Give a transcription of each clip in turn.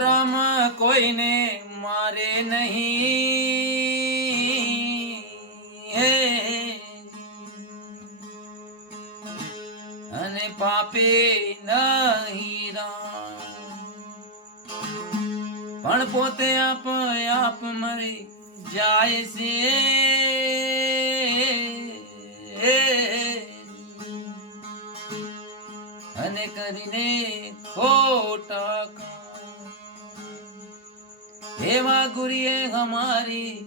રામ કોઈને મારે નહીં હે અને પાપે નહીં રામ પણ પોતે આપ મરી જાય છે અને કરીને ખોટા એવા ગુરીએ હમારી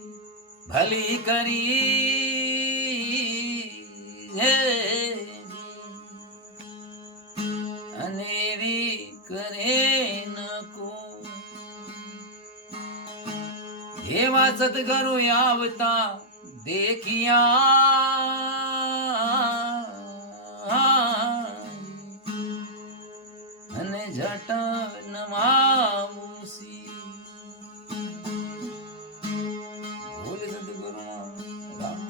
ભલી કરી અને એવી કરે નકો એવા સદગુરુ આવતા દેખિયા અને જટન મામુસી બોલે સદગુરુ રામ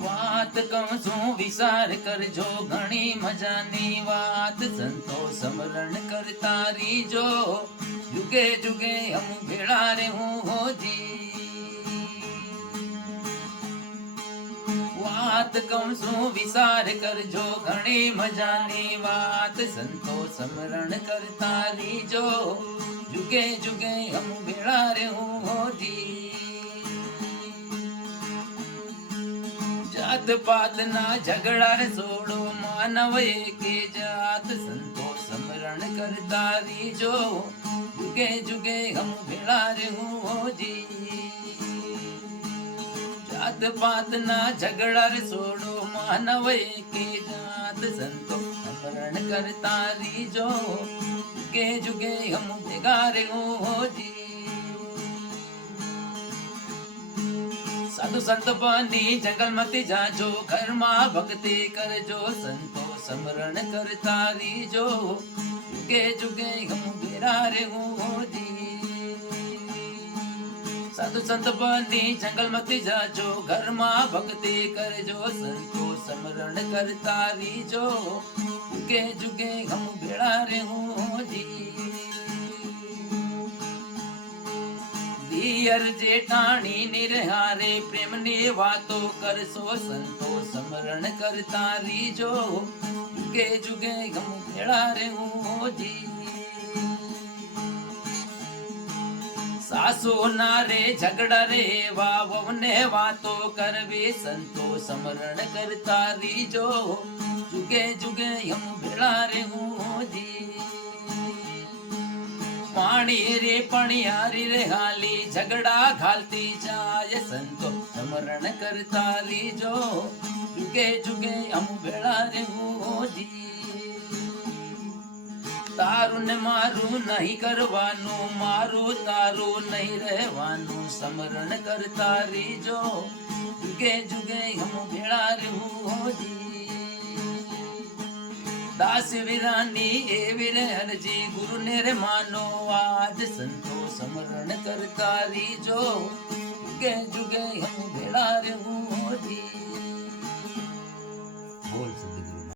વાત કહું છું વિચાર કરજો ઘણી મજાની વાત સંતો સ્મરણ કરતા રીજો जुगे जुगे हम भेड़ा रे हो जी વાત કહું છું વિચાર કરજો ઘણી મજાની વાત સંતો સ્મરણ કરતા રીજો जुगे जुगे हम भेड़ा रे हो जी જાત પાત ના ઝઘડા રે છોડો માનવ એકે જાત સંતો સ્મરણ કરતા રીજો जुगे जुगे हम भेड़ा रे हो जी जात पात ना झगड़ा रे छोड़ो मानव के जात संतो स्मरण करता रीजो जुगे जुगे हम भेगा रे हो जी साधु संत बनी जंगल मत जाजो घर में भक्ति करजो संतो स्मरण करता रीजो जुगे जुगे हम भेड़ा रे हो जी साधु संत बनी जंगल मत जाजो घर में भक्ति करजो संतो स्मरण करता रीजो जुगे जुगे हम भेड़ा रे हो जी दियर जेठाणी निरहारे प्रेम ने वातो करसो संतो स्मरण करता रीजो जुगे जुगे हम भेड़ा रे हो जी सासो नारे झगड़ा रे वावने वातो करवे संतो स्मरण करता रीजो जुगे जुगे हम भेड़ा रे हो जी पाणी रे पणियारी रे हाली झगड़ा घालती जाय संतो स्मरण करता रीजो जुगे जुगे हम भेड़ा रे हो जी તારું ને મારું નહીં કરવાનું મારું તારું નહીં રહેવાનું સ્મરણ કરતા રીજો જુગે જુગે હમ ભેળા રહેવું હોજી દાસ વીરાની એવી રે હરજી ગુરુ ને રે માનો આજ સંતો સ્મરણ કરતા રીજો જુગે જુગે હમ ભેળા રહેવું હોજી